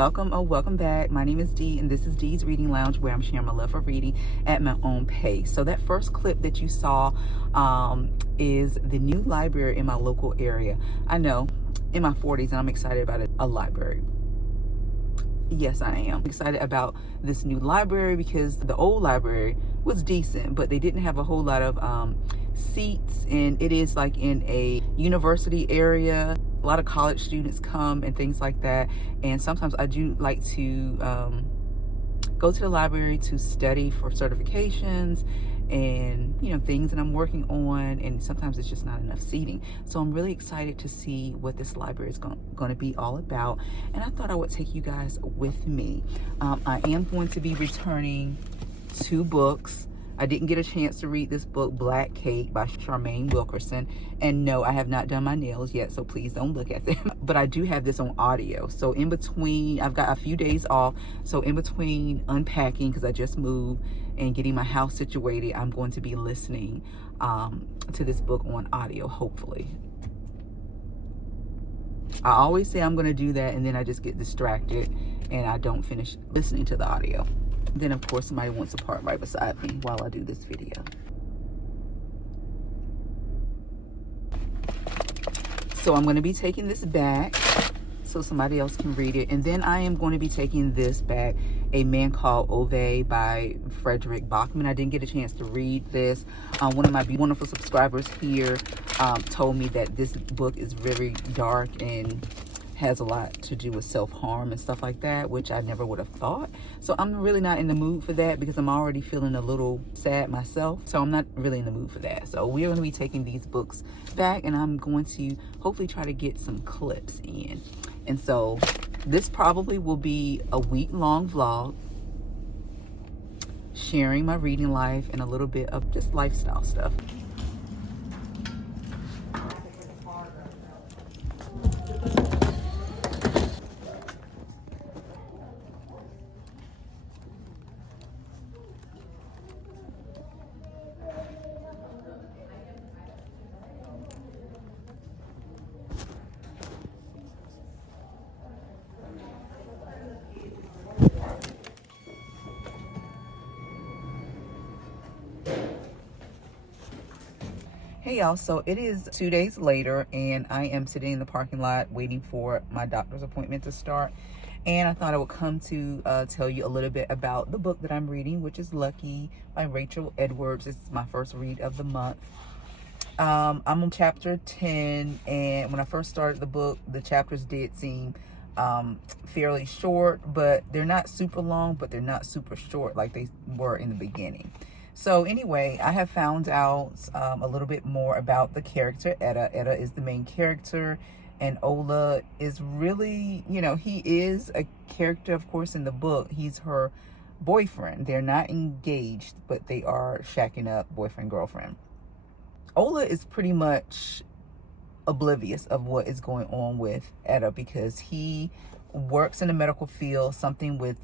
welcome or welcome back. My name is Dee, and this is Dee's Reading Lounge, where I'm sharing my love for reading at my own pace. So that first clip that you saw is the new library in my local area. I know, in my 40s, and I'm excited about a library. Yes, I am excited about this new library because the old library was decent, but they didn't have a whole lot of seats, and it is like in a university area. A lot of college students come and things like that, and sometimes I do like to go to the library to study for certifications and things that I'm working on, and sometimes it's just not enough seating. So I'm really excited to see what this library is going to be all about, and I thought I would take you guys with me. I am going to be returning 2 books. I didn't get a chance to read this book, Black Cake by Charmaine Wilkerson. And no, I have not done my nails yet, so please don't look at them. But I do have this on audio. So in between, I've got a few days off. So in between unpacking, because I just moved, and getting my house situated, I'm going to be listening to this book on audio, hopefully. I always say I'm going to do that, and then I just get distracted, and I don't finish listening to the audio. Then, of course, somebody wants to park right beside me while I do this video. So I'm going to be taking this back so somebody else can read it. And then I am going to be taking this back, A Man Called Ove by Frederick Bachman. I didn't get a chance to read this. One of my wonderful subscribers here told me that this book is very dark and has a lot to do with self-harm and stuff like that, which I never would have thought. So I'm really not in the mood for that because I'm already feeling a little sad myself. So I'm not really in the mood for that. So we are going to be taking these books back, and I'm going to hopefully try to get some clips in. And so this probably will be a week-long vlog sharing my reading life and a little bit of just lifestyle stuff. Hey y'all, so it is 2 days later, and I am sitting in the parking lot waiting for my doctor's appointment to start. And I thought I would come to tell you a little bit about the book that I'm reading, which is Lucky by Rachel Edwards. This is my first read of the month. I'm on chapter 10, and when I first started the book, the chapters did seem fairly short, but they're not super long, but they're not super short like they were in the beginning. So anyway, I have found out a little bit more about the character Etta. Etta is the main character, and Ola is really, he is a character, of course, in the book. He's her boyfriend. They're not engaged, but they are shacking up, boyfriend, girlfriend. Ola is pretty much oblivious of what is going on with Etta because he works in the medical field, something with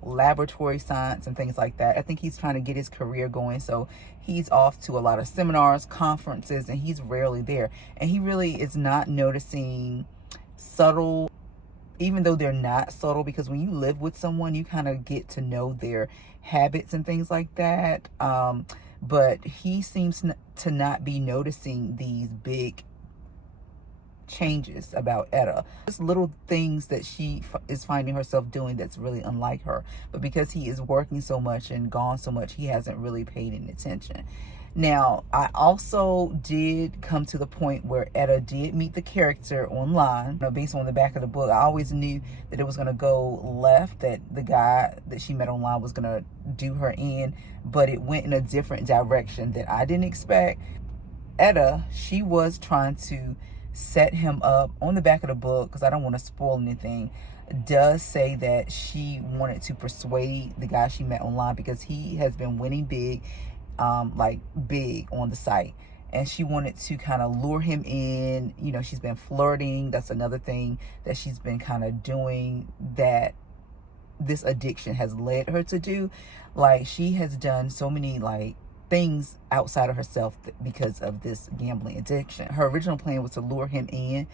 laboratory science and things like that. I think he's trying to get his career going, so he's off to a lot of seminars, conferences, and he's rarely there. And he really is not noticing subtle, even though they're not subtle, because when you live with someone, you kind of get to know their habits and things like that. But he seems to not be noticing these big changes about Etta. Just little things that she is finding herself doing that's really unlike her. But because he is working so much and gone so much, he hasn't really paid any attention. Now, I also did come to the point where Etta did meet the character online. Based on the back of the book, I always knew that it was going to go left, that the guy that she met online was going to do her in, but it went in a different direction that I didn't expect. Etta, she was trying to set him up. On the back of the book, because I don't want to spoil anything, does say that she wanted to persuade the guy she met online because he has been winning big, like big on the site, and she wanted to kind of lure him in. She's been flirting. That's another thing that she's been kind of doing that this addiction has led her to do. Like, she has done so many like things outside of herself because of this gambling addiction. Her original plan was to lure him in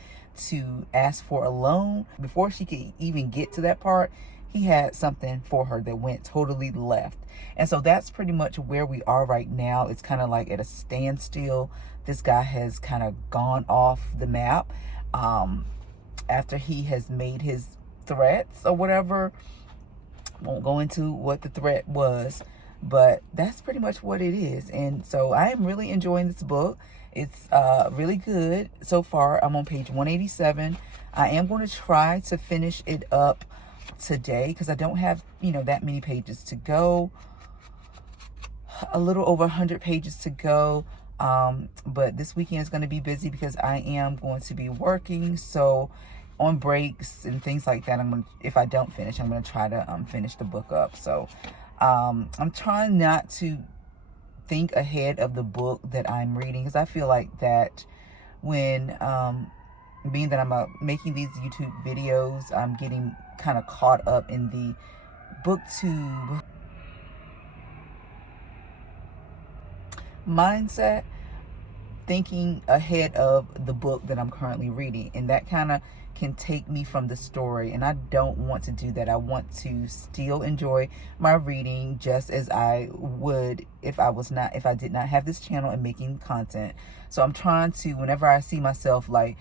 to ask for a loan. Before she could even get to that part, he had something for her that went totally left. And so that's pretty much where we are right now. It's kind of like at a standstill. This guy has kind of gone off the map after he has made his threats or whatever. Won't go into what the threat was, but that's pretty much what it is. And so I am really enjoying this book. It's really good so far. I'm on page 187. I am going to try to finish it up today because I don't have, that many pages to go. A little over 100 pages to go. But this weekend is going to be busy because I am going to be working. So on breaks and things like that, if I don't finish, I'm going to try to finish the book up. So I'm trying not to think ahead of the book that I'm reading, because I feel like that when being that I'm making these YouTube videos, I'm getting kind of caught up in the booktube mindset, thinking ahead of the book that I'm currently reading, and that kind of can take me from the story, and I don't want to do that. I want to still enjoy my reading just as I would if I did not have this channel and making content. So I'm trying to, whenever I see myself like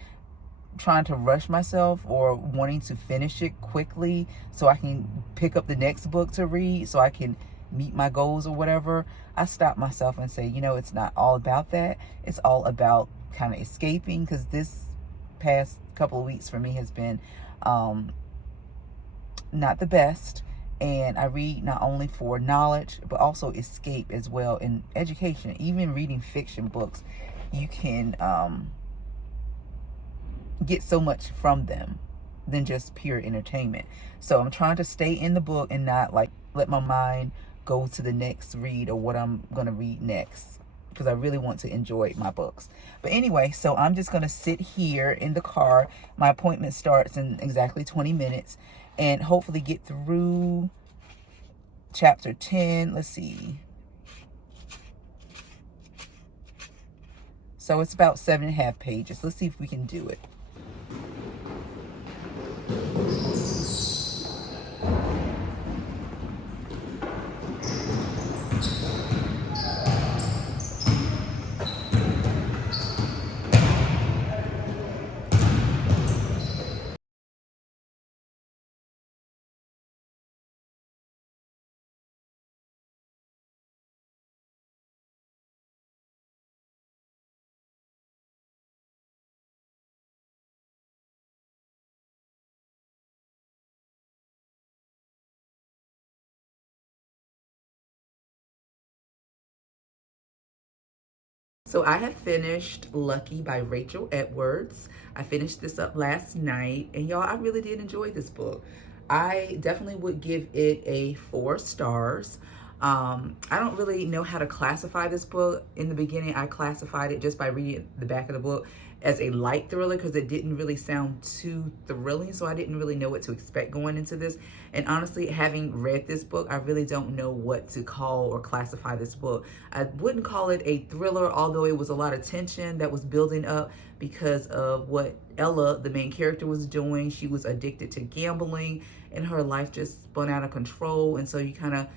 trying to rush myself or wanting to finish it quickly so I can pick up the next book to read so I can meet my goals or whatever, I stop myself and say, it's not all about that. It's all about kind of escaping, because this past couple of weeks for me has been not the best. And I read not only for knowledge, but also escape as well in education. Even reading fiction books, you can get so much from them than just pure entertainment. So I'm trying to stay in the book and not like let my mind go to the next read or what I'm gonna read next, because I really want to enjoy my books. But anyway, so I'm just gonna sit here in the car. My appointment starts in exactly 20 minutes and hopefully get through chapter 10. Let's see. So it's about 7.5 pages. Let's see if we can do it. So I have finished Lucky by Rachel Edwards. I finished this up last night, and y'all, I really did enjoy this book. I definitely would give it a 4 stars. I don't really know how to classify this book. In the beginning, I classified it just by reading the back of the book as a light thriller because it didn't really sound too thrilling, so I didn't really know what to expect going into this. And honestly, having read this book, I really don't know what to call or classify this book. I wouldn't call it a thriller, although it was a lot of tension that was building up because of what Ella, the main character, was doing. She was addicted to gambling and her life just spun out of control, and so you kind of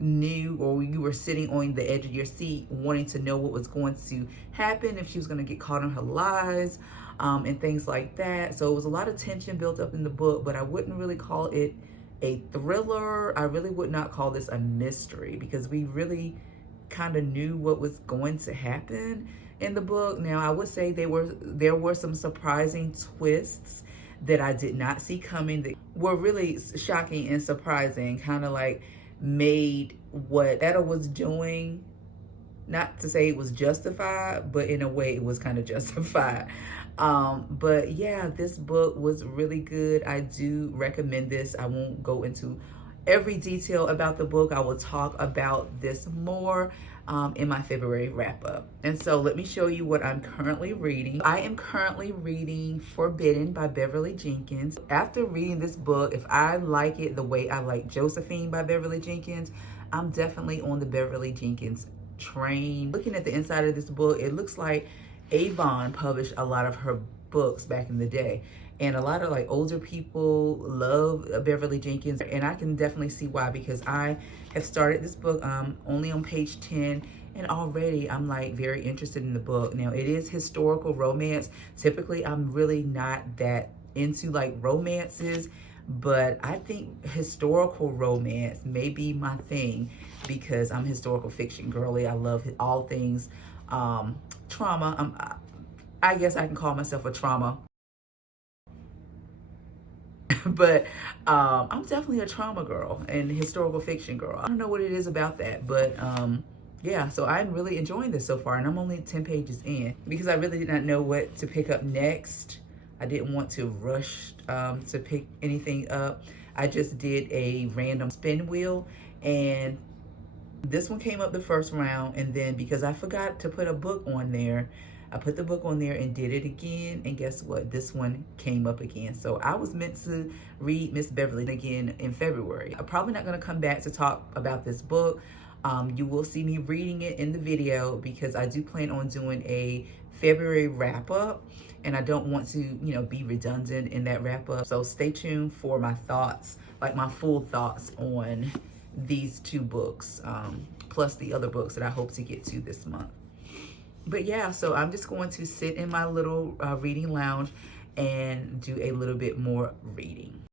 knew, or you were sitting on the edge of your seat wanting to know what was going to happen, if she was going to get caught in her lies, and things like that. So it was a lot of tension built up in the book, but I wouldn't really call it a thriller. I really would not call this a mystery because we really kind of knew what was going to happen in the book. Now, I would say there were some surprising twists that I did not see coming that were really shocking and surprising, kind of like made what Etta was doing, not to say it was justified, but in a way it was kind of justified. But yeah, this book was really good. I do recommend this. I won't go into every detail about the book. I will talk about this more in my February wrap up. And so let me show you what I'm currently reading. I am currently reading Forbidden by Beverly Jenkins. After reading this book, if I like it the way I like Josephine by Beverly Jenkins, I'm definitely on the Beverly Jenkins train. Looking at the inside of this book, it looks like Avon published a lot of her books back in the day. And a lot of like older people love Beverly Jenkins, and I can definitely see why, because I have started this book only on page 10, and already I'm like very interested in the book. Now it is historical romance. Typically I'm really not that into like romances, but I think historical romance may be my thing because I'm a historical fiction girly. I love all things trauma. I guess I can call myself a trauma but I'm definitely a trauma girl and historical fiction girl. I don't know what it is about that, but yeah, so I'm really enjoying this so far, and I'm only 10 pages in because I really did not know what to pick up next. I didn't want to rush to pick anything up. I just did a random spin wheel, and this one came up the first round, and then because I forgot to put a book on there, I put the book on there and did it again, and guess what? This one came up again. So I was meant to read Miss Beverly again in February. I'm probably not gonna come back to talk about this book. You will see me reading it in the video because I do plan on doing a February wrap up, and I don't want to, you know, be redundant in that wrap up. So stay tuned for my thoughts, like my full thoughts on these two books, plus the other books that I hope to get to this month. But yeah, so I'm just going to sit in my little reading lounge and do a little bit more reading.